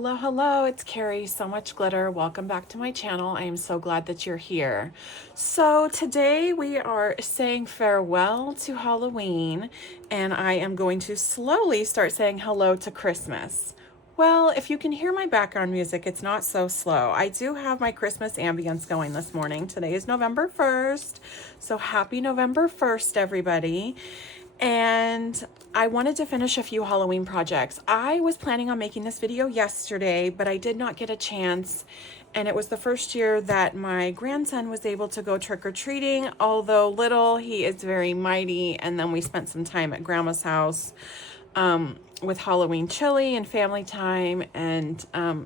hello, hello. It's Carrie, So Much Glitter. Welcome back to my channel. I am so glad that you're here. So today we are saying farewell to Halloween, and I am going to slowly start saying hello to Christmas. Well, if you can hear my background music, it's not so slow. I do have my Christmas ambience going this morning. Today is November 1st, so happy November 1st, everybody. And I wanted to finish a few Halloween projects. I was planning on making this video yesterday, but I did not get a chance. And it was the first year that my grandson was able to go trick-or-treating. Although little, he is very mighty. And then we spent some time at grandma's house with Halloween chili and family time, and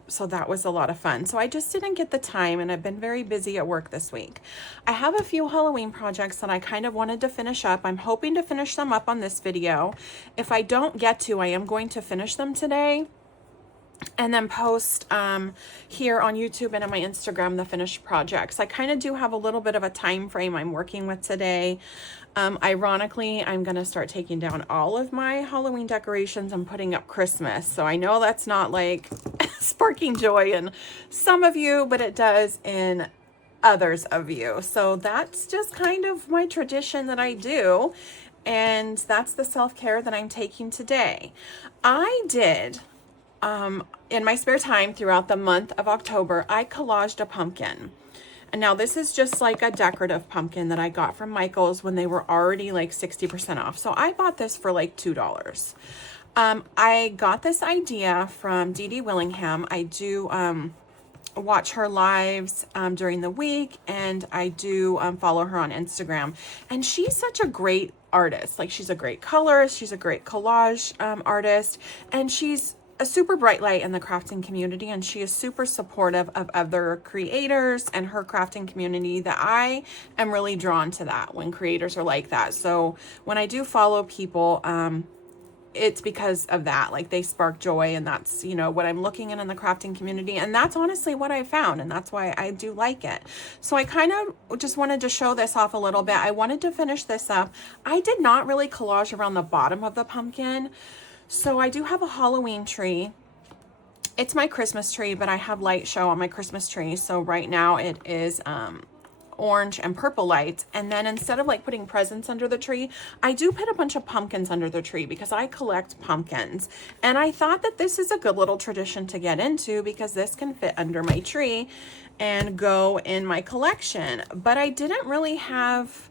so that was a lot of fun. So I just didn't get the time, and I've been very busy at work this week. I have a few Halloween projects that I kind of wanted to finish up. I'm hoping to finish them up on this video. If I don't get to, I am going to finish them today and then post here on YouTube and on my Instagram the finished projects. I kind of do have a little bit of a time frame I'm working with today. Ironically, I'm going to start taking down all of my Halloween decorations and putting up Christmas. So I know that's not like sparking joy in some of you, but it does in others of you. So that's just kind of my tradition that I do. And that's the self-care that I'm taking today. I did, in my spare time throughout the month of October, I collaged a pumpkin. And now this is just like a decorative pumpkin that I got from Michael's when they were already like 60% off. So I bought this for like $2. I got this idea from Dee Dee Willingham. I do watch her lives during the week, and I do follow her on Instagram. And she's such a great artist. Like, she's a great colorist, she's a great collage artist, and she's a super bright light in the crafting community, and she is super supportive of other creators and her crafting community. That I am really drawn to that when creators are like that. So when I do follow people, it's because of that. Like, they spark joy, and that's, you know, what I'm looking in the crafting community, and that's honestly what I found, and that's why I do like it. So I kind of just wanted to show this off a little bit. I wanted to finish this up. I did not really collage around the bottom of the pumpkin. So I do have a Halloween tree. It's my Christmas tree, but I have light show on my Christmas tree. So right now it is orange and purple lights. And then instead of like putting presents under the tree, I do put a bunch of pumpkins under the tree because I collect pumpkins. And I thought that this is a good little tradition to get into because this can fit under my tree and go in my collection. But I didn't really have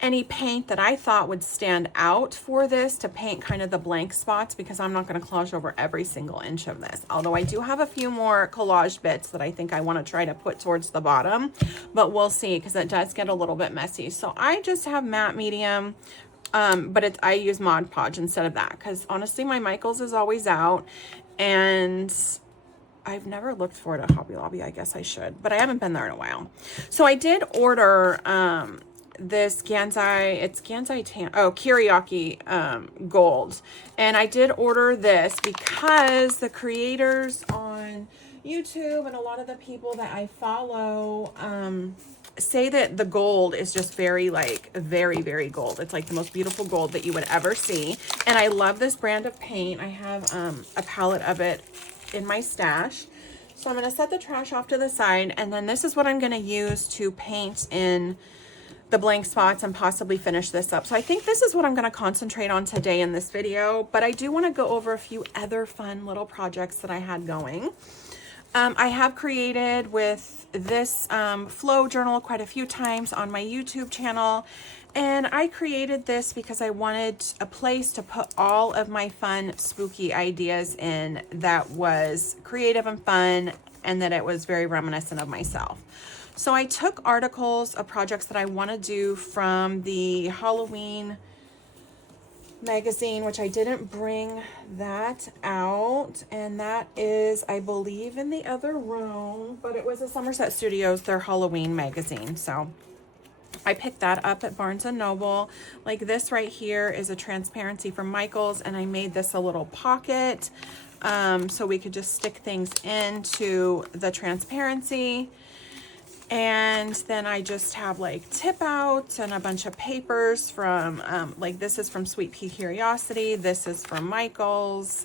any paint that I thought would stand out for this to paint kind of the blank spots, because I'm not going to collage over every single inch of this. Although I do have a few more collage bits that I think I want to try to put towards the bottom, but we'll see, because it does get a little bit messy. So I just have matte medium, but I use Mod Podge instead of that, because honestly my Michaels is always out, and I've never looked for it at Hobby Lobby. I guess I should, but I haven't been there in a while. So I did order this Kiriaki gold, and I did order this because the creators on YouTube and a lot of the people that I follow say that the gold is just very very gold. It's like the most beautiful gold that you would ever see, and I love this brand of paint. I have a palette of it in my stash. So I'm going to set the trash off to the side, and then this is what I'm going to use to paint in the blank spots and possibly finish this up. So I think this is what I'm going to concentrate on today in this video, but I do want to go over a few other fun little projects that I had going. I have created with this flow journal quite a few times on my YouTube channel, and I created this because I wanted a place to put all of my fun spooky ideas in that was creative and fun, and that it was very reminiscent of myself. So I took articles of projects that I want to do from the Halloween magazine, which I didn't bring that out, and that is, I believe, in the other room, but it was a Somerset Studios, their Halloween magazine. So I picked that up at Barnes & Noble. Like, this right here is a transparency from Michael's, and I made this a little pocket so we could just stick things into the transparency. And then I just have like tip outs and a bunch of papers from, like this is from Sweet Pea Curiosity. This is from Michael's.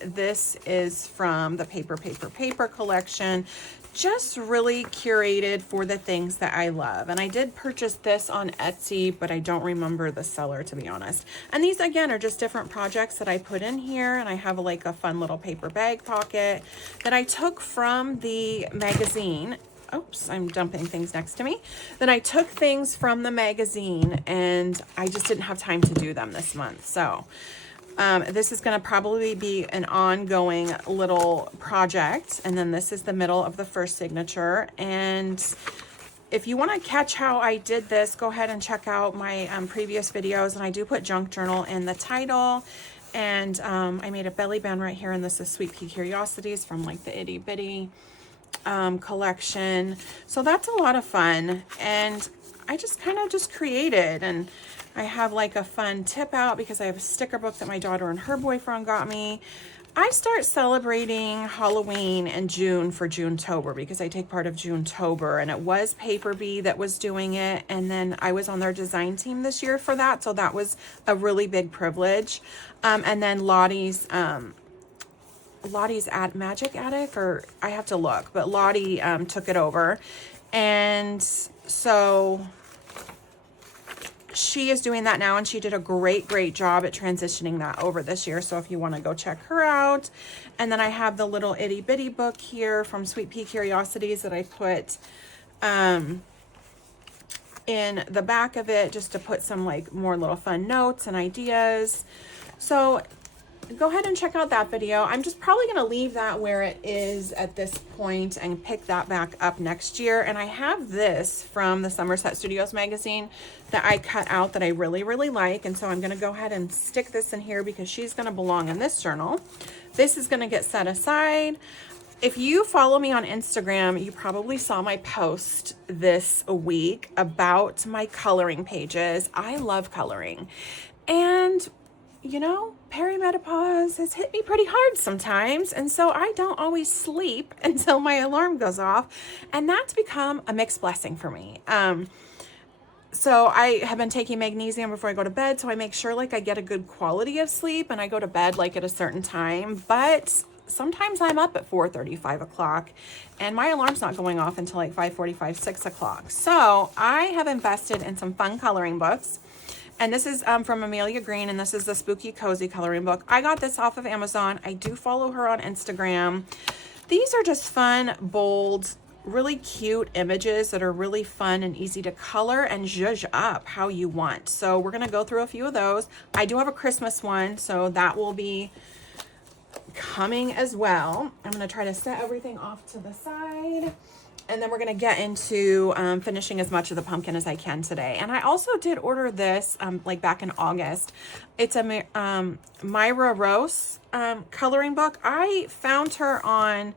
This is from the Paper collection. Just really curated for the things that I love. And I did purchase this on Etsy, but I don't remember the seller, to be honest. And these again are just different projects that I put in here. And I have like a fun little paper bag pocket that I took from the magazine. Oops, I'm dumping things next to me. Then I took things from the magazine and I just didn't have time to do them this month. So this is going to probably be an ongoing little project. And then this is the middle of the first signature. And if you want to catch how I did this, go ahead and check out my previous videos. And I do put junk journal in the title. And I made a belly band right here. And this is Sweet Pea Curiosities from like the itty bitty collection. So that's a lot of fun. And I just kind of just created, and I have like a fun tip out because I have a sticker book that my daughter and her boyfriend got me. I start celebrating Halloween in June for Junetober because I take part of Junetober, and it was Paper Bee that was doing it. And then I was on their design team this year for that. So that was a really big privilege. And then Lottie's Magic Attic, or I have to look, but Lottie took it over. And so she is doing that now, and she did a great job at transitioning that over this year. So if you want to go check her out. And then I have the little itty bitty book here from Sweet Pea Curiosities that I put in the back of it just to put some like more little fun notes and ideas. So go ahead and check out that video. I'm just probably going to leave that where it is at this point and pick that back up next year. And I have this from the Somerset Studios magazine that I cut out that I really like. And so I'm going to go ahead and stick this in here because she's going to belong in this journal. This is going to get set aside. If you follow me on Instagram, you probably saw my post this week about my coloring pages. I love coloring. And you know, perimenopause has hit me pretty hard sometimes. And so I don't always sleep until my alarm goes off. And that's become a mixed blessing for me. So I have been taking magnesium before I go to bed. So I make sure like I get a good quality of sleep and I go to bed like at a certain time. But sometimes I'm up at 4:30, 5 o'clock, and my alarm's not going off until like 5:45, 6 o'clock. So I have invested in some fun coloring books. And this is from Amelia Green, and this is the Spooky Cozy coloring book. I got this off of Amazon. I do follow her on Instagram. These are just fun, bold, really cute images that are really fun and easy to color and zhuzh up how you want. So we're going to go through a few of those. I do have a Christmas one, so that will be coming as well. I'm going to try to set everything off to the side. And then we're going to get into finishing as much of the pumpkin as I can today. And I also did order this like back in August. It's a Myra Rose coloring book. I found her on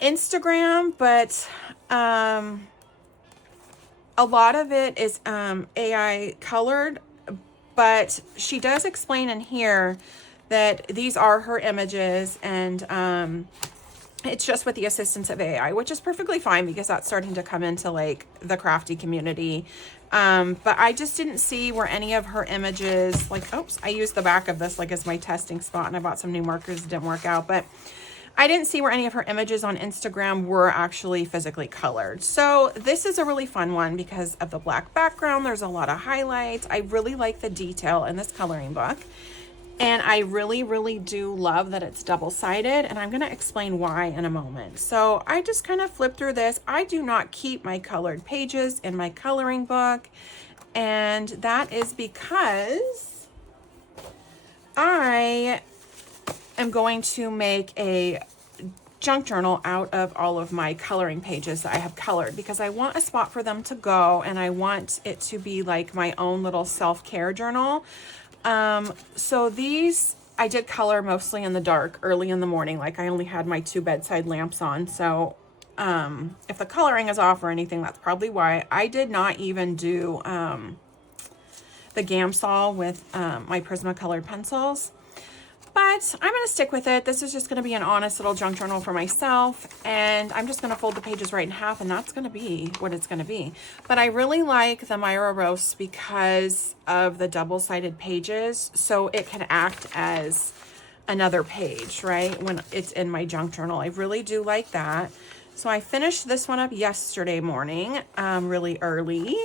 Instagram, but a lot of it is AI colored. But she does explain in here that these are her images, and it's just with the assistance of AI, which is perfectly fine because that's starting to come into like the crafty community. But I just didn't see where any of her images, like, oops, I used the back of this like as my testing spot, and I bought some new markers that didn't work out, but I didn't see where any of her images on Instagram were actually physically colored. So this is a really fun one because of the black background. There's a lot of highlights. I really like the detail in this coloring book. And I really do love that it's double-sided, and I'm going to explain why in a moment. So I just kind of flip through this. I do not keep my colored pages in my coloring book, and that is because I am going to make a junk journal out of all of my coloring pages that I have colored because I want a spot for them to go, and I want it to be like my own little self-care journal. So these I did color mostly in the dark early in the morning. Like I only had my 2 bedside lamps on. So, if the coloring is off or anything, that's probably why. I did not even do, the Gamsol with, my Prismacolor pencils. but I'm going to stick with it. This is just going to be an honest little junk journal for myself, and I'm just going to fold the pages right in half, and that's going to be what it's going to be. But I really like the Myra Roast because of the double-sided pages, so it can act as another page, right, when it's in my junk journal. I really do like that. So I finished this one up yesterday morning, really early,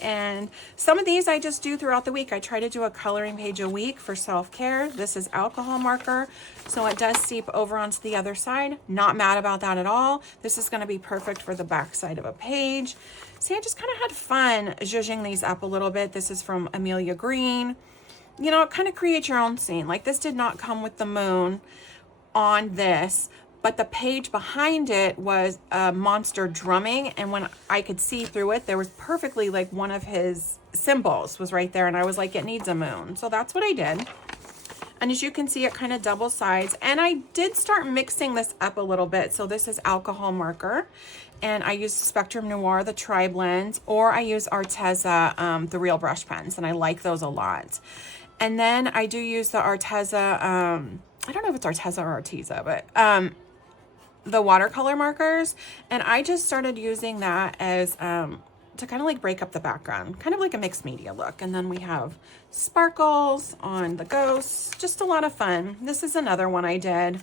and some of these I just do throughout the week. I try to do a coloring page a week for self-care. This is alcohol marker, so it does seep over onto the other side. Not mad about that at all. This is gonna be perfect for the back side of a page. See, I just kind of had fun zhuzhing these up a little bit. This is from Amelia Green. You know, kind of create your own scene. Like, this did not come with the moon on this, but the page behind it was a monster drumming, and when I could see through it, there was perfectly like one of his symbols was right there, and I was like, it needs a moon. So that's what I did. And as you can see, it kind of double sides, and I did start mixing this up a little bit. So this is alcohol marker, and I use Spectrum Noir, the tri-blend, or I use Arteza, the real brush pens, and I like those a lot. And then I do use the Arteza, I don't know if it's Arteza or Arteza, but the watercolor markers, and I just started using that as to kind of like break up the background, kind of like a mixed media look. And then we have sparkles on the ghosts, just a lot of fun. This is another one I did.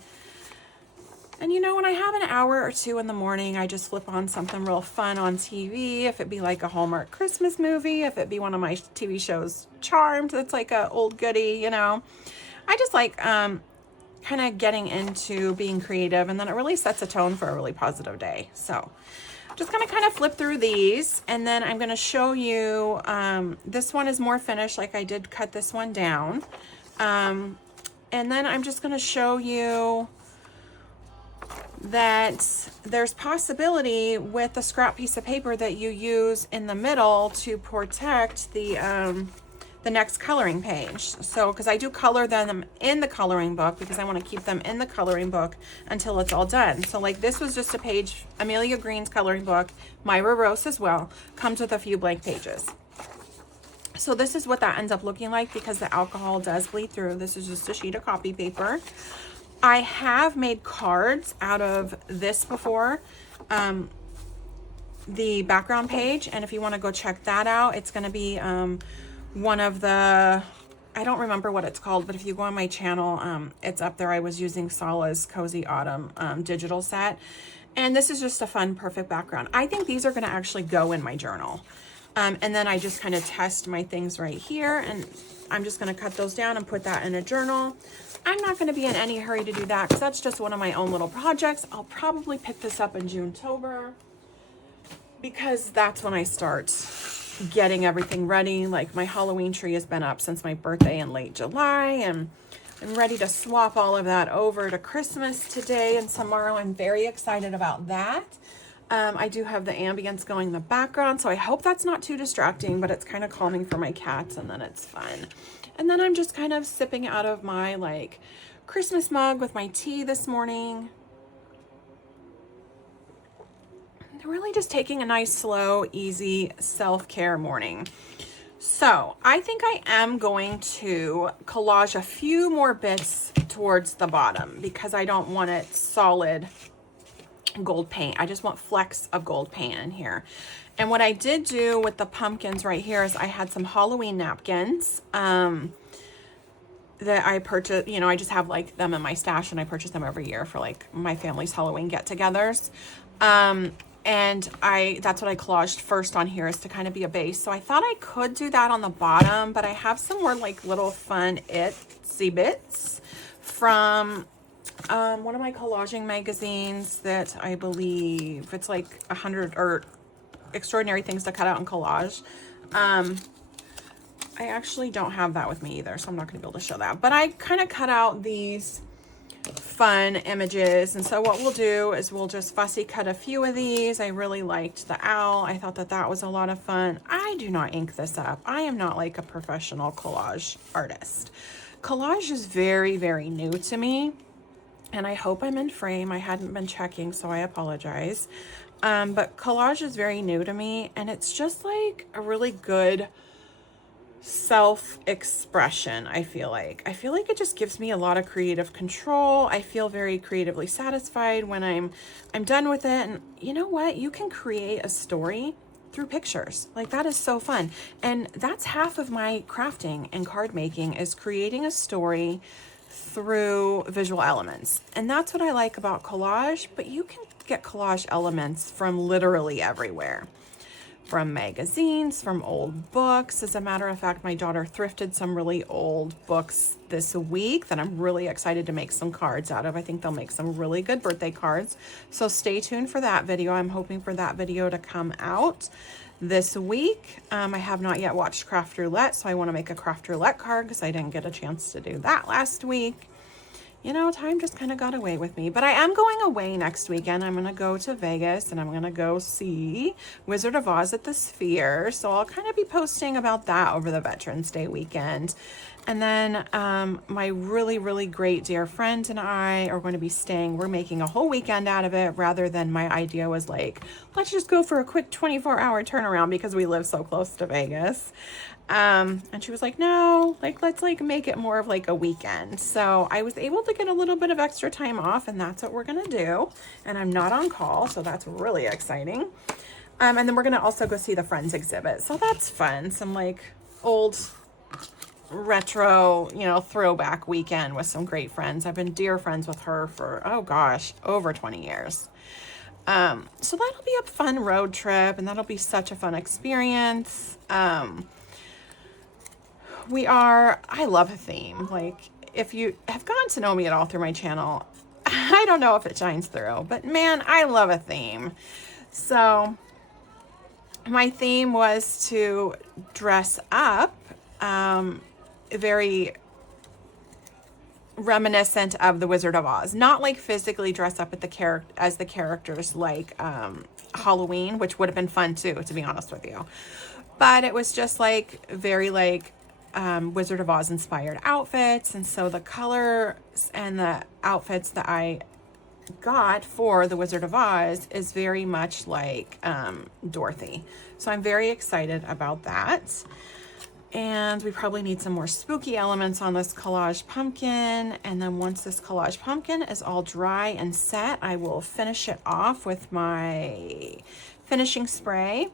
And you know, when I have an hour or two in the morning, I just flip on something real fun on TV. If it be like a Hallmark Christmas movie, if it be one of my TV shows, Charmed, that's like a old goodie, you know. I just like kind of getting into being creative, and then it really sets a tone for a really positive day. So I'm just going to kind of flip through these, and then I'm going to show you, this one is more finished, like I did cut this one down. And then I'm just going to show you that there's possibility with the scrap piece of paper that you use in the middle to protect the next coloring page. So, because I do color them in the coloring book because I want to keep them in the coloring book until it's all done. So like this was just a page, Amelia Green's coloring book, Myra Rose as well, comes with a few blank pages. So this is what that ends up looking like because the alcohol does bleed through. This is just a sheet of copy paper. I have made cards out of this before, the background page, and if you want to go check that out, it's going to be one of the, I don't remember what it's called, but if you go on my channel, it's up there. I was using Sala's Cozy Autumn digital set, and this is just a fun, perfect background. I think these are going to actually go in my journal. And then I just kind of test my things right here, and I'm just going to cut those down and put that in a journal. I'm not going to be in any hurry to do that because that's just one of my own little projects. I'll probably pick this up in June-tober because that's when I start getting everything ready. Like my Halloween tree has been up since my birthday in late July, and I'm ready to swap all of that over to Christmas today and tomorrow. I'm very excited about that. I do have the ambience going in the background, so I hope that's not too distracting, but it's kind of calming for my cats, and then it's fun. And then I'm just kind of sipping out of my like Christmas mug with my tea this morning. Really just taking a nice, slow, easy self-care morning. So I think I am going to collage a few more bits towards the bottom because I don't want it solid gold paint. I just want flecks of gold paint in here. And what I did do with the pumpkins right here is I had some Halloween napkins that I purchased. You know, I just have like them in my stash, and I purchase them every year for like my family's Halloween get-togethers. And that's what I collaged first on here, is to kind of be a base. So I thought I could do that on the bottom, but I have some more like little fun itsy bits from one of my collaging magazines that I believe it's like 100 or extraordinary things to cut out and collage. I actually don't have that with me either, so I'm not going to be able to show that. But I kind of cut out these fun images, and so what we'll do is we'll just fussy cut a few of these. I really liked the owl. I thought that that was a lot of fun. I do not ink this up. I am not like a professional collage artist. Collage is very, very new to me, and I hope I'm in frame. I hadn't been checking, so I apologize. But collage is very new to me, and it's just like a really good self-expression. I feel like it just gives me a lot of creative control. I feel very creatively satisfied when I'm done with it. And you know what? You can create a story through pictures. Like, that is so fun. And that's half of my crafting and card making, is creating a story through visual elements. And that's what I like about collage, but you can get collage elements from literally everywhere. From magazines, from old books. As a matter of fact, my daughter thrifted some really old books this week that I'm really excited to make some cards out of. I think they'll make some really good birthday cards. So stay tuned for that video. I'm hoping for that video to come out this week. I have not yet watched Craft Roulette, so I want to make a Craft Roulette card because I didn't get a chance to do that last week. You know, time just kind of got away with me. But I am going away next weekend. I'm going to go to Vegas and I'm going to go see Wizard of Oz at the Sphere. So I'll kind of be posting about that over the Veterans Day weekend. And then my really, really great dear friend and I are going to be staying. We're making a whole weekend out of it, rather than my idea was like, let's just go for a quick 24-hour turnaround because we live so close to Vegas. And she was like, no, like, let's like make it more of like a weekend. So I was able to get a little bit of extra time off, and that's what we're going to do. And I'm not on call, so that's really exciting. And then we're going to also go see the Friends exhibit. So that's fun. Some like old retro, you know, throwback weekend with some great friends. I've been dear friends with her for, oh gosh, over 20 years. So that'll be a fun road trip, and that'll be such a fun experience. I love a theme. Like, if you have gotten to know me at all through my channel, I don't know if it shines through, but man, I love a theme. So my theme was to dress up, very reminiscent of the Wizard of Oz. Not like physically dress up as the characters like Halloween, which would have been fun too, to be honest with you. But it was just like very like Wizard of Oz inspired outfits. And so the colors and the outfits that I got for the Wizard of Oz is very much like Dorothy. So I'm very excited about that. And we probably need some more spooky elements on this collage pumpkin. And then once this collage pumpkin is all dry and set, I will finish it off with my finishing spray.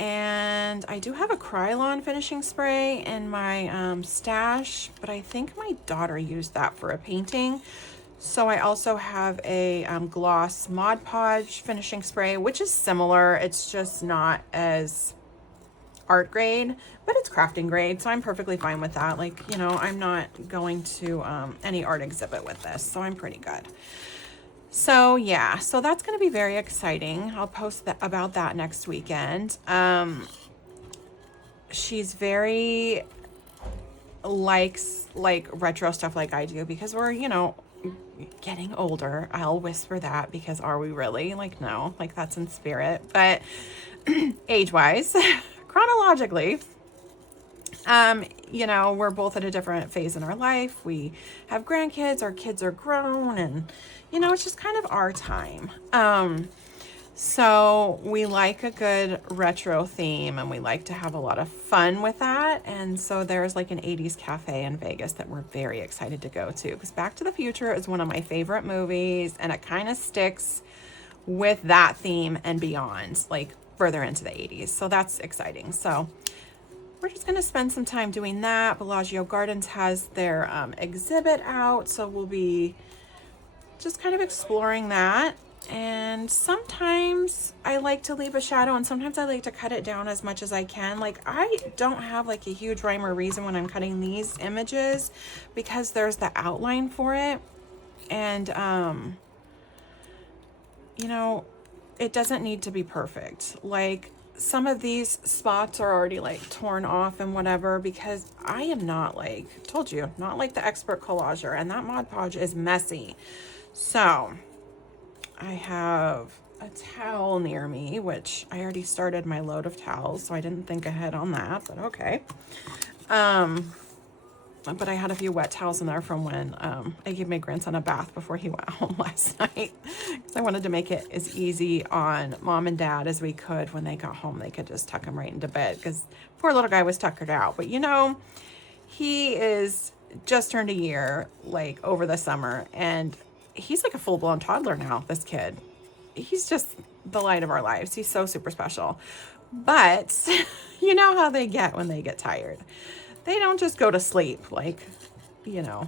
And I do have a Krylon finishing spray in my stash, but I think my daughter used that for a painting. So I also have a gloss Mod Podge finishing spray, which is similar. It's just not as art grade, but it's crafting grade, so I'm perfectly fine with that. Like, you know, I'm not going to any art exhibit with this, so I'm pretty good. So yeah, so that's going to be very exciting. I'll post about that next weekend. She's very likes like retro stuff like I do, because we're, you know, getting older. I'll whisper that because are we really? Like, no, like that's in spirit, but age-wise, chronologically, you know, we're both at a different phase in our life. We have grandkids, our kids are grown, and you know, it's just kind of our time. So we like a good retro theme, and we like to have a lot of fun with that. And so there's like an 80s cafe in Vegas that we're very excited to go to, because Back to the Future is one of my favorite movies, and it kind of sticks with that theme and beyond, like further into the 80s. So that's exciting. So we're just going to spend some time doing that. Bellagio Gardens has their exhibit out, so we'll be just kind of exploring that. And sometimes I like to leave a shadow, and sometimes I like to cut it down as much as I can. Like, I don't have like a huge rhyme or reason when I'm cutting these images, because there's the outline for it. And, you know, it doesn't need to be perfect. Like, some of these spots are already like torn off and whatever, because I am not like, told you, not like the expert collager, and that Mod Podge is messy. So I have a towel near me, which I already started my load of towels, so I didn't think ahead on that, but okay. but I had a few wet towels in there from when I gave my grandson a bath before he went home last night. Because I wanted to make it as easy on mom and dad as we could. When they got home, they could just tuck him right into bed, because poor little guy was tuckered out. But you know, he is just turned a year, like over the summer, and he's like a full-blown toddler now, this kid. He's just the light of our lives. He's so super special. But you know how they get when they get tired. They don't just go to sleep like, you know,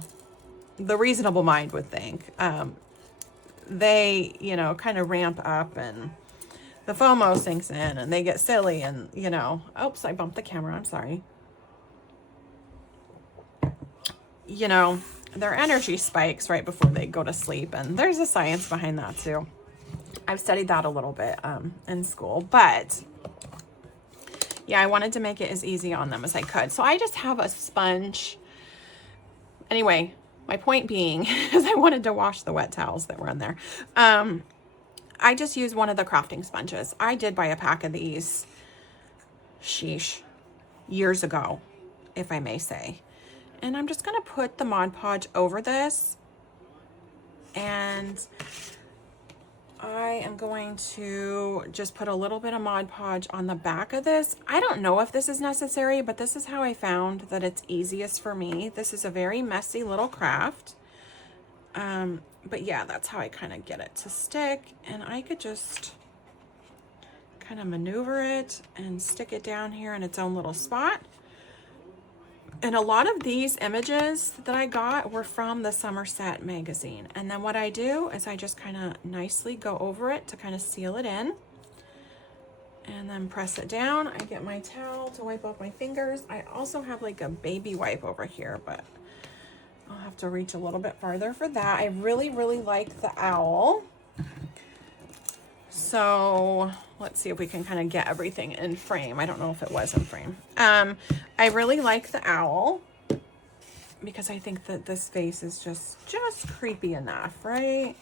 the reasonable mind would think. They, you know, kind of ramp up, and the FOMO sinks in, and they get silly, and, you know, oops, I bumped the camera. I'm sorry. You know, their energy spikes right before they go to sleep, and there's a science behind that too. I've studied that a little bit in school, but yeah, I wanted to make it as easy on them as I could. So I just have a sponge. Anyway, my point being is I wanted to wash the wet towels that were in there. I just used one of the crafting sponges. I did buy a pack of these, sheesh, years ago, if I may say. And I'm just going to put the Mod Podge over this, and I am going to just put a little bit of Mod Podge on the back of this. I don't know if this is necessary, but this is how I found that it's easiest for me. This is a very messy little craft. But yeah, that's how I kind of get it to stick. And I could just kind of maneuver it and stick it down here in its own little spot. And a lot of these images that I got were from the Somerset magazine. And then what I do is I just kind of nicely go over it to kind of seal it in. And then press it down. I get my towel to wipe off my fingers. I also have like a baby wipe over here, but I'll have to reach a little bit farther for that. I really, really like the owl. So let's see if we can kind of get everything in frame. I don't know if it was in frame. I really like the owl because I think that this face is just creepy enough, right?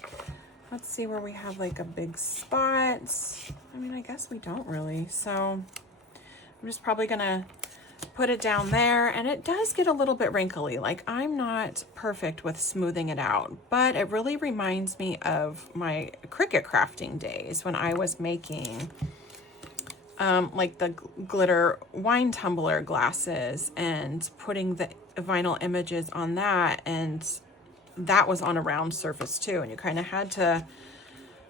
Let's see where we have like a big spot. I mean, I guess we don't really. So I'm just probably gonna put it down there, and it does get a little bit wrinkly. Like, I'm not perfect with smoothing it out, but it really reminds me of my Cricut crafting days when I was making like the glitter wine tumbler glasses and putting the vinyl images on that, and that was on a round surface too, and you kind of had to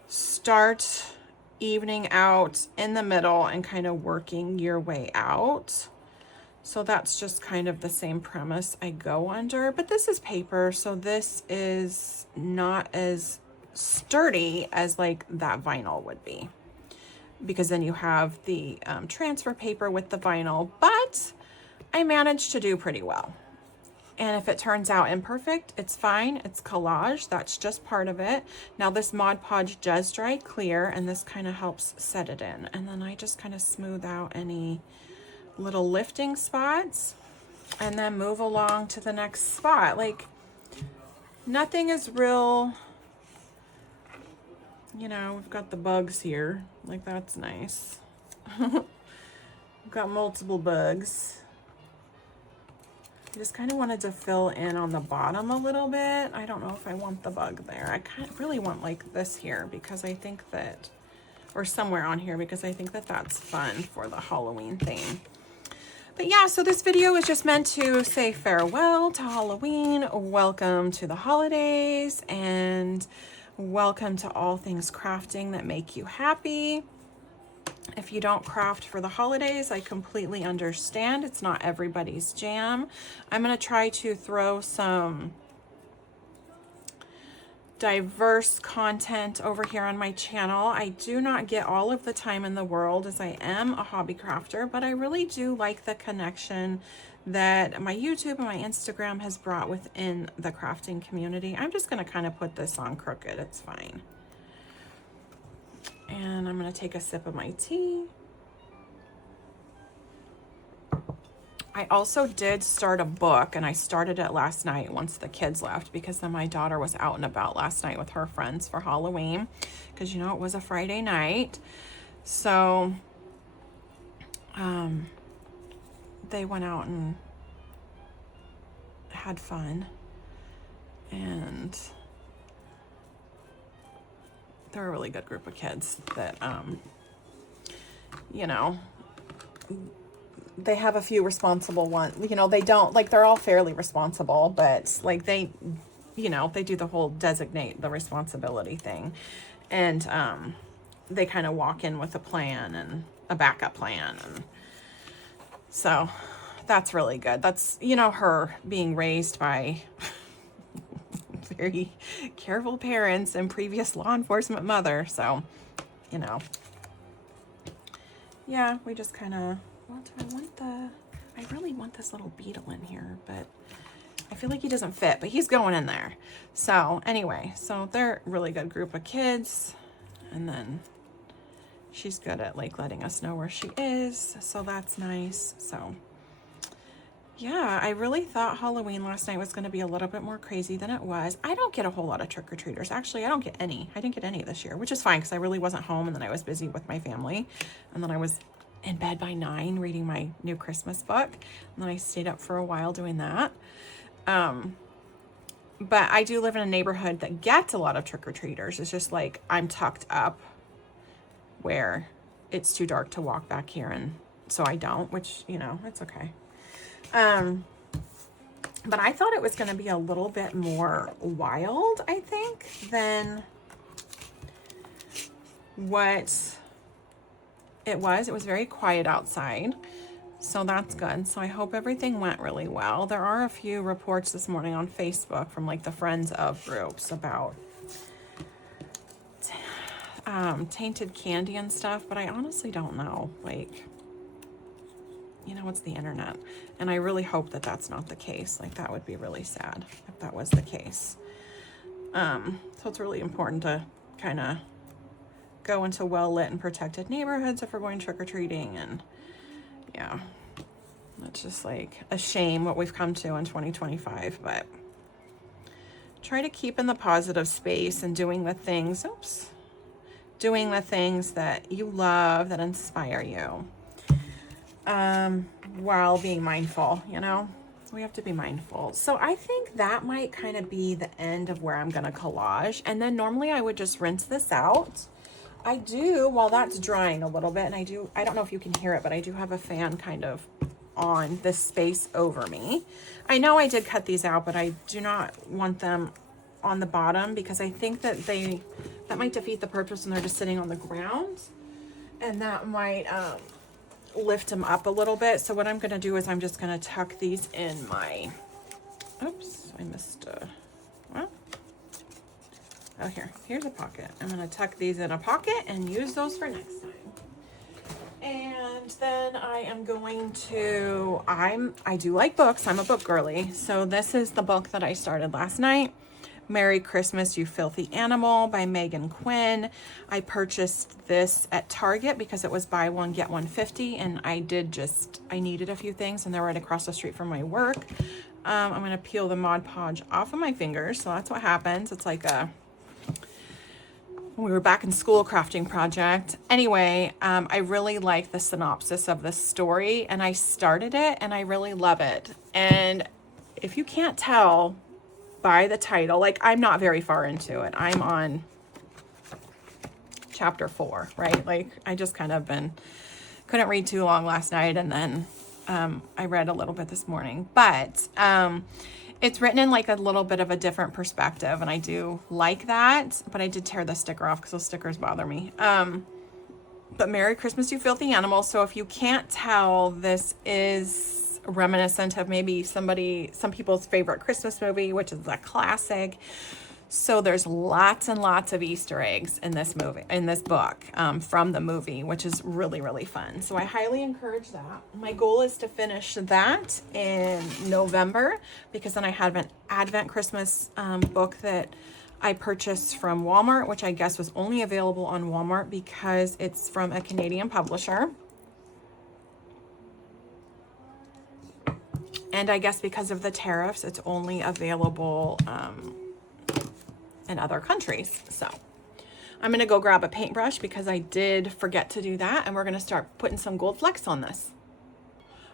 start evening out in the middle and kind of working your way out. So that's just kind of the same premise I go under, but this is paper, so this is not as sturdy as like that vinyl would be, because then you have the transfer paper with the vinyl, but I managed to do pretty well. And if it turns out imperfect, it's fine. It's collage. That's just part of it. Now this Mod Podge does dry clear, and this kind of helps set it in. And then I just kind of smooth out any little lifting spots and then move along to the next spot. Like, nothing is real, you know. We've got the bugs here, like that's nice. We've got multiple bugs. I just kind of wanted to fill in on the bottom a little bit. I don't know if I want the bug there. I kind of really want like this here, because I think that, or somewhere on here, because I think that that's fun for the Halloween theme. But yeah, so this video is just meant to say farewell to Halloween, welcome to the holidays, and welcome to all things crafting that make you happy. If you don't craft for the holidays, I completely understand. It's not everybody's jam. I'm going to try to throw some diverse content over here on my channel. I do not get all of the time in the world, as I am a hobby crafter, but I really do like the connection that my YouTube and my Instagram has brought within the crafting community. I'm just going to kind of put this on crooked. It's fine. And I'm going to take a sip of my tea. I also did start a book, and I started it last night once the kids left, because then my daughter was out and about last night with her friends for Halloween, because, you know, it was a Friday night. So they went out and had fun. And they're a really good group of kids that, you know, they have a few responsible ones. You know, they don't, like, they're all fairly responsible, but, like, they, you know, they do the whole designate the responsibility thing. And they kind of walk in with a plan and a backup plan. And so that's really good. That's, you know, her being raised by very careful parents and previous law enforcement mother. So, you know, yeah, we just kind of, well, do I want I really want this little beetle in here, but I feel like he doesn't fit, but he's going in there. So anyway, so they're a really good group of kids. And then she's good at like letting us know where she is. So that's nice. So yeah, I really thought Halloween last night was going to be a little bit more crazy than it was. I don't get a whole lot of trick-or-treaters. Actually, I don't get any. I didn't get any this year, which is fine because I really wasn't home, and then I was busy with my family. And then I was in bed by 9 reading my new Christmas book. And then I stayed up for a while doing that. But I do live in a neighborhood that gets a lot of trick-or-treaters. It's just like I'm tucked up where it's too dark to walk back here, and so I don't, which, you know, it's okay. But I thought it was going to be a little bit more wild, I think, than what it was. It was very quiet outside, so that's good. So I hope everything went really well. There are a few reports this morning on Facebook from like the Friends of groups about tainted candy and stuff, but I honestly don't know. Like, you know, it's the internet, and I really hope that that's not the case. Like, that would be really sad if that was the case. So it's really important to kind of go into well-lit and protected neighborhoods if we're going trick-or-treating. And yeah, it's just like a shame what we've come to in 2025, but try to keep in the positive space and doing the things, doing the things that you love, that inspire you. While being mindful, you know, we have to be mindful. So I think that might kind of be the end of where I'm going to collage. And then normally I would just rinse this out. I do, while that's drying a little bit, and I don't know if you can hear it, but I do have a fan kind of on this space over me. I know I did cut these out, but I do not want them on the bottom because I think that that might defeat the purpose when they're just sitting on the ground, and that might, lift them up a little bit. So what I'm going to do is I'm just going to tuck these in my, oops, I missed, well, oh, here's a pocket. I'm going to tuck these in a pocket and use those for next time. And then I am going to, I do like books. I'm a book girly. So this is the book that I started last night. Merry Christmas, You Filthy Animal by Megan Quinn. I purchased this at Target because it was buy one, get one 50. And I needed a few things, and they're right across the street from my work. I'm going to peel the Mod Podge off of my fingers. So that's what happens. It's like we were back in school crafting project. Anyway, I really like the synopsis of this story, and I started it and I really love it. And if you can't tell by the title, like, I'm not very far into it. I'm on chapter 4, right? Like, I just kind of couldn't read too long last night, and then I read a little bit this morning. But it's written in like a little bit of a different perspective, and I do like that. But I did tear the sticker off because those stickers bother me. But Merry Christmas, You Filthy Animal. So if you can't tell, this is reminiscent of maybe some people's favorite Christmas movie, which is a classic. So there's lots and lots of Easter eggs in this book, from the movie, which is really, really fun. So I highly encourage that. My goal is to finish that in November, because then I have an Advent Christmas book that I purchased from Walmart, which I guess was only available on Walmart because it's from a Canadian publisher. And I guess because of the tariffs, it's only available in other countries. So I'm going to go grab a paintbrush because I did forget to do that. And we're going to start putting some gold flecks on this.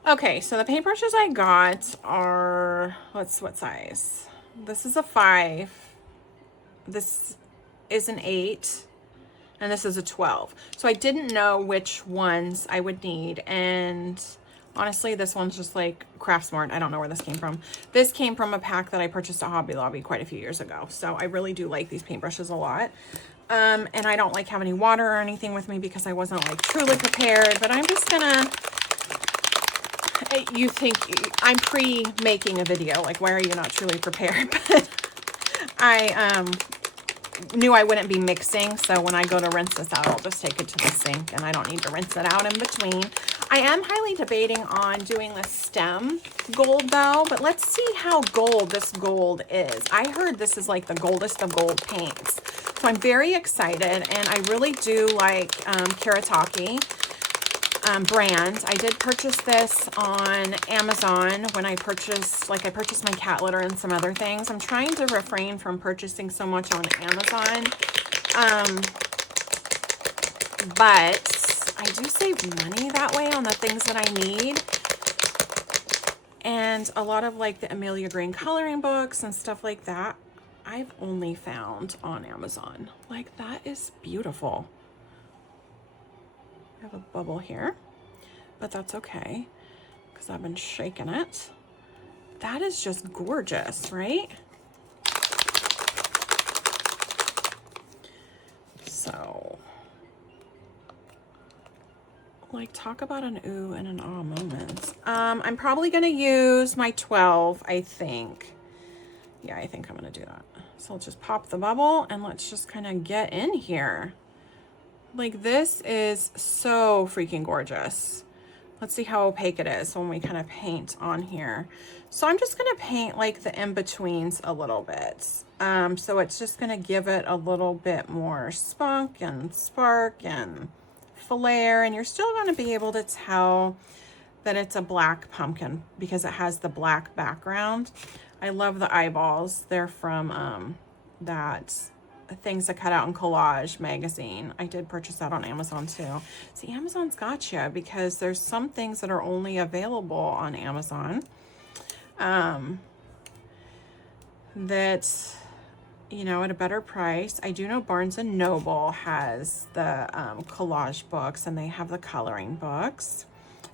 Okay, so the paintbrushes I got are, what size? This is a 5. This is an 8. And this is a 12. So I didn't know which ones I would need. And honestly, this one's just like Craftsmart. I don't know where this came from. This came from a pack that I purchased at Hobby Lobby quite a few years ago. So I really do like these paintbrushes a lot. And I don't like have any water or anything with me because I wasn't like truly prepared. But I'm just gonna, you think I'm pre-making a video. Like, why are you not truly prepared? But I knew I wouldn't be mixing, so when I go to rinse this out, I'll just take it to the sink and I don't need to rinse it out in between. I am highly debating on doing the stem gold though, but let's see how gold this gold is. I heard this is like the goldest of gold paints, so I'm very excited, and I really do like Kiritaki brand. I did purchase this on Amazon when I purchased my cat litter and some other things. I'm trying to refrain from purchasing so much on Amazon. But I do save money that way on the things that I need. And a lot of like the Amelia Green coloring books and stuff like that, I've only found on Amazon. Like, that is beautiful. I have a bubble here, but that's okay because I've been shaking it. That is just gorgeous, right? So, like, talk about an ooh and an ah moment. I'm probably gonna use my 12, I think. Yeah, I think I'm gonna do that. So I'll just pop the bubble and let's just kind of get in here. Like, this is so freaking gorgeous. Let's see how opaque it is when we kind of paint on here. So I'm just gonna paint like the in-betweens a little bit. So it's just gonna give it a little bit more spunk and spark and flair, and you're still gonna be able to tell that it's a black pumpkin because it has the black background. I love the eyeballs. They're from that Things That Cut Out in Collage magazine. I did purchase that on Amazon too. See, Amazon's got you because there's some things that are only available on Amazon that, you know, at a better price. I do know Barnes and Noble has the collage books, and they have the coloring books.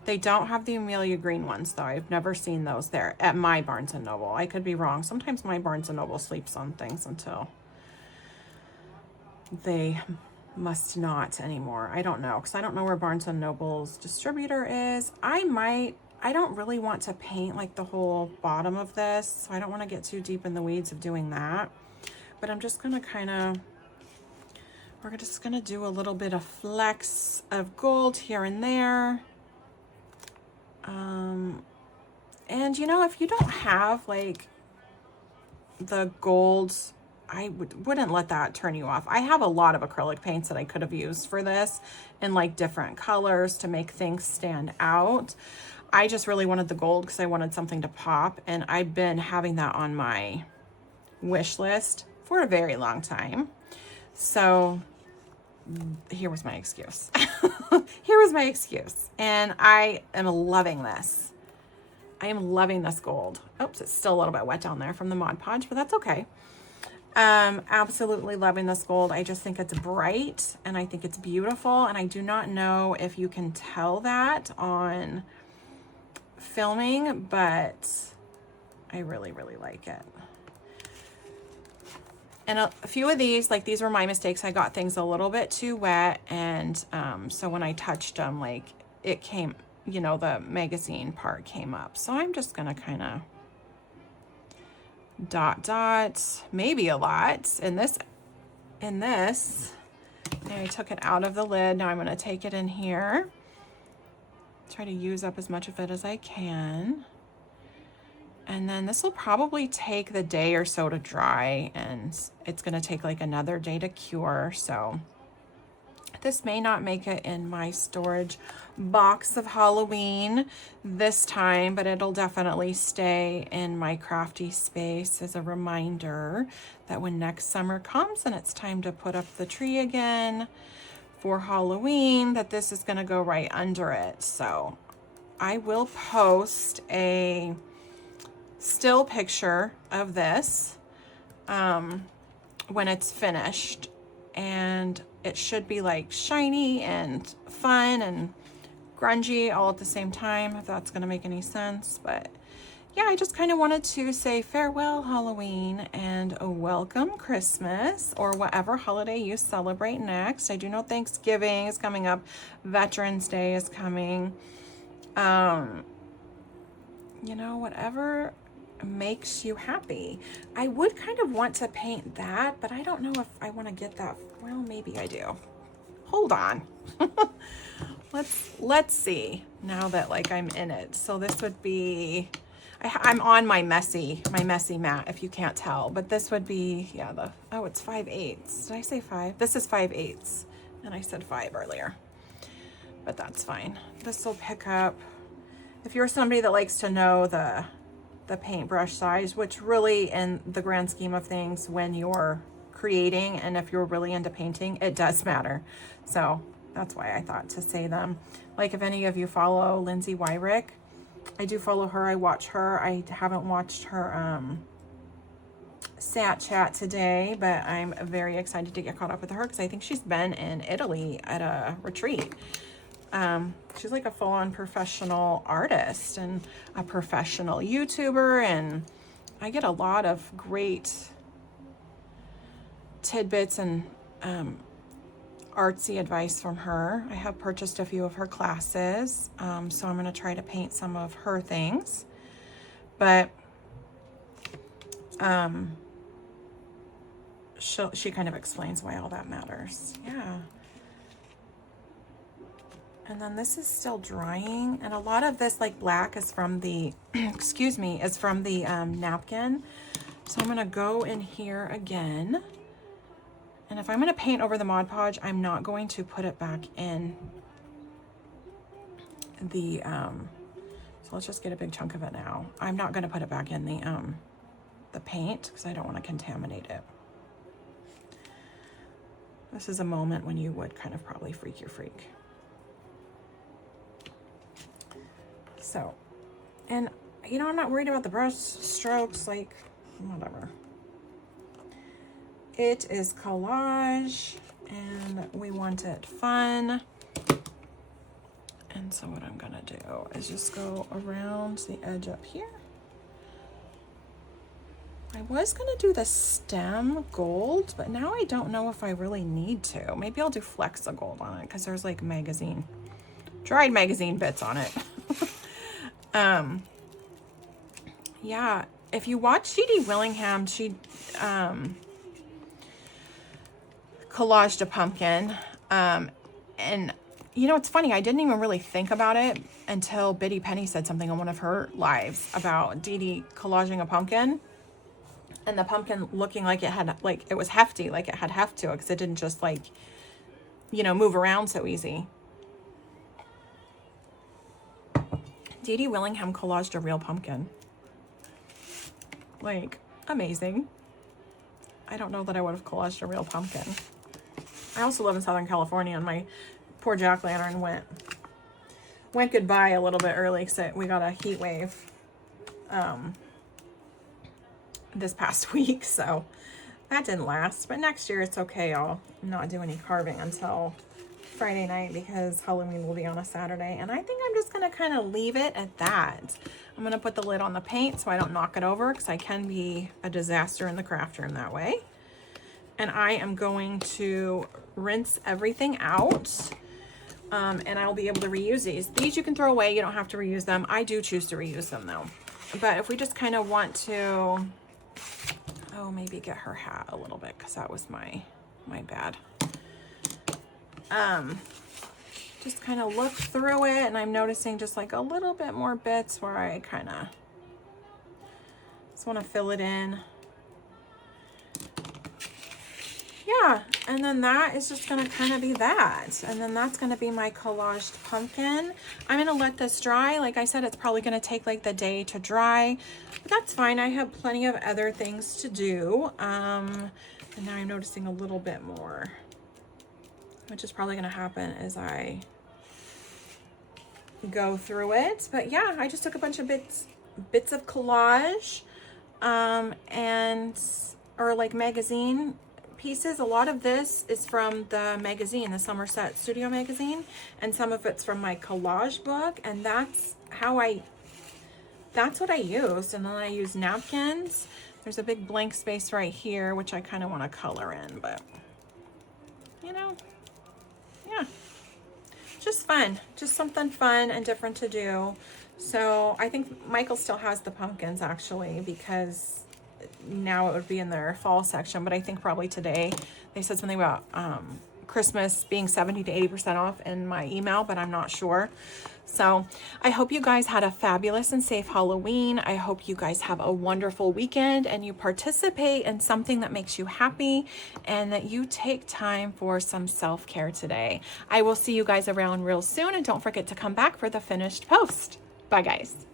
They don't have the Amelia Green ones though. I've never seen those there at my Barnes and Noble. I could be wrong. Sometimes my Barnes and Noble sleeps on things until they must not anymore. I don't know, because I don't know where Barnes and Noble's distributor is. I don't really want to paint like the whole bottom of this, so I don't want to get too deep in the weeds of doing that. But I'm just gonna we're just gonna do a little bit of flecks of gold here and there. And you know, if you don't have like the gold, I wouldn't let that turn you off. I have a lot of acrylic paints that I could have used for this in like different colors to make things stand out. I just really wanted the gold because I wanted something to pop, and I've been having that on my wish list for a very long time. So here was my excuse. Here was my excuse. And I am loving this. I am loving this gold. Oops, it's still a little bit wet down there from the Mod Podge, but that's okay. Absolutely loving this gold. I just think it's bright and I think it's beautiful. And I do not know if you can tell that on filming, but I really, really like it. And a few of these, like these were my mistakes. I got things a little bit too wet. And so when I touched them, like it came, you know, the magazine part came up. So I'm just going to kind of dot, maybe a lot in this. And I took it out of the lid. Now I'm going to take it in here. Try to use up as much of it as I can. And then this will probably take the day or so to dry, and it's going to take like another day to cure. So this may not make it in my storage box of Halloween this time, but it'll definitely stay in my crafty space as a reminder that when next summer comes and it's time to put up the tree again for Halloween, that this is going to go right under it. So I will post a still picture of this when it's finished, and it should be like shiny and fun and grungy all at the same time, if that's gonna make any sense. But yeah, I just kind of wanted to say farewell Halloween and welcome Christmas, or whatever holiday you celebrate next. I do know Thanksgiving is coming up, Veterans Day is coming. You know, whatever makes you happy. I would kind of want to paint that, but I don't know if I want to get that. Well, maybe I do. Hold on. Let's see now that like I'm in it. So this would be, I'm on my messy mat, if you can't tell, but this would be, yeah, oh, it's 5/8. Did I say 5? This is 5/8, and I said 5 earlier, but that's fine. This will pick up, if you're somebody that likes to know the paintbrush size, which really in the grand scheme of things when you're creating and if you're really into painting, it does matter. So that's why I thought to say them. Like if any of you follow Lindsay Wyrick, I do follow her, I watch her. I haven't watched her Sat Chat today, but I'm very excited to get caught up with her because I think she's been in Italy at a retreat. She's like a full-on professional artist and a professional YouTuber, and I get a lot of great tidbits and artsy advice from her. I have purchased a few of her classes, so I'm going to try to paint some of her things, but she kind of explains why all that matters. Yeah. And then this is still drying, and a lot of this like black is from the excuse me, is from the napkin. So I'm gonna go in here again, and if I'm gonna paint over the Mod Podge, I'm not going to put it back in the so let's just get a big chunk of it now. I'm not gonna put it back in the paint because I don't want to contaminate it. This is a moment when you would kind of probably freak your freak. So, and you know, I'm not worried about the brush strokes, like whatever. It is collage and we want it fun. And so what I'm gonna do is just go around the edge up here. I was gonna do the stem gold, but now I don't know if I really need to. Maybe I'll do Flexa gold on it because there's like dried magazine bits on it. Yeah, if you watch Dee Dee Willingham, she collaged a pumpkin, and you know, it's funny, I didn't even really think about it until Biddy Penny said something on one of her lives about Dee Dee collaging a pumpkin, and the pumpkin looking like it had, like it was hefty, like it had heft to it, because it didn't just like, you know, move around so easy. Dee Dee Willingham collaged a real pumpkin. Like, amazing. I don't know that I would have collaged a real pumpkin. I also live in Southern California, and my poor jack-o'-lantern went goodbye a little bit early because we got a heat wave this past week, so that didn't last. But next year it's okay. I'll not do any carving until Friday night because Halloween will be on a Saturday, and I think I'm just gonna kind of leave it at that. I'm gonna put the lid on the paint so I don't knock it over, because I can be a disaster in the craft room that way. And I am going to rinse everything out, and I'll be able to reuse these. These you can throw away, you don't have to reuse them. I do choose to reuse them though. But if we just kind of want to, oh, maybe get her hat a little bit, because that was my bad. Just kind of look through it, and I'm noticing just like a little bit more bits where I kind of just want to fill it in. Yeah, and then that is just going to kind of be that. And then that's going to be my collaged pumpkin. I'm going to let this dry. Like I said, it's probably going to take like the day to dry, but that's fine. I have plenty of other things to do. And now I'm noticing a little bit more, which is probably going to happen as I go through it. But yeah, I just took a bunch of bits of collage, and or like magazine pieces. A lot of this is from the magazine, the Somerset Studio magazine, and some of it's from my collage book, and that's what I used. And then I used napkins. There's a big blank space right here, which I kind of want to color in, but you know, yeah, just fun, just something fun and different to do. So I think Michael still has the pumpkins actually, because now it would be in their fall section, but I think probably today they said something about Christmas being 70 to 80% off in my email, but I'm not sure. So I hope you guys had a fabulous and safe Halloween. I hope you guys have a wonderful weekend and you participate in something that makes you happy, and that you take time for some self-care today. I will see you guys around real soon, and don't forget to come back for the finished post. Bye guys.